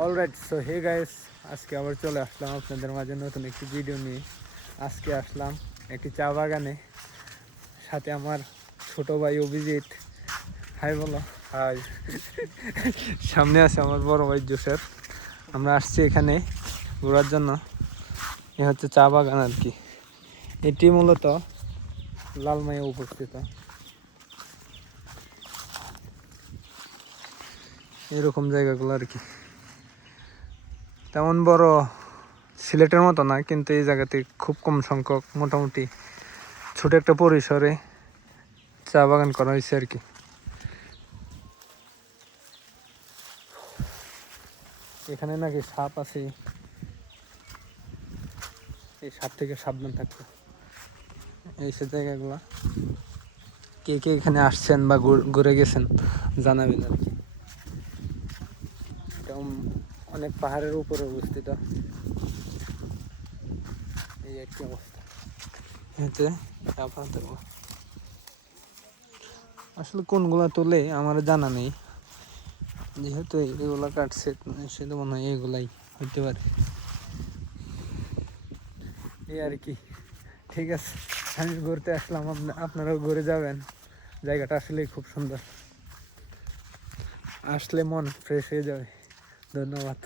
Alright, so hey guys, আজকে আবার চলে আসলাম আপনাদের মাঝে নতুন একটি ভিডিও নিয়ে। আজকে আসলাম একটি চা বাগানে, সাথে আমার ছোট ভাই অভিজিৎ। হাই বলো। হাই। সামনে আছে আমার বড় ভাই জোসেফ। আমরা আসছি এখানে ঘোরার জন্য। এ হচ্ছে চা বাগান আর কি। এটি মূলত লালমাইয়ে অবস্থিত। এরকম জায়গাগুলো আর কি, তেমন বড় সিলেটের মতো না, কিন্তু এই জায়গাতে খুব কম সংখ্যক, মোটামুটি ছোট একটা পরিসরে চা বাগান করা হয়েছে আর কি। এখানে নাকি সাপ আছে, এই সাপ থেকে সাবধান থাকতো। এই সে জায়গাগুলো কে কে এখানে আসছেন বা ঘুরে গেছেন জানাবেন আর কি। এটা অনেক পাহাড়ের উপরে অবস্থিত। এই একটি অবস্থা। এতে আসলে কোনগুলা তোলে আমার জানা নেই, যেহেতু এগুলা কাটছে সেটা মনে হয় এগুলাই হইতে পারে। এই আর কি, ঠিক আছে, আমি ঘুরতে আসলাম, আপনারাও ঘুরে যাবেন। জায়গাটা আসলেই খুব সুন্দর, আসলে মন ফ্রেশ হয়ে যাবে। ধন্যবাদ।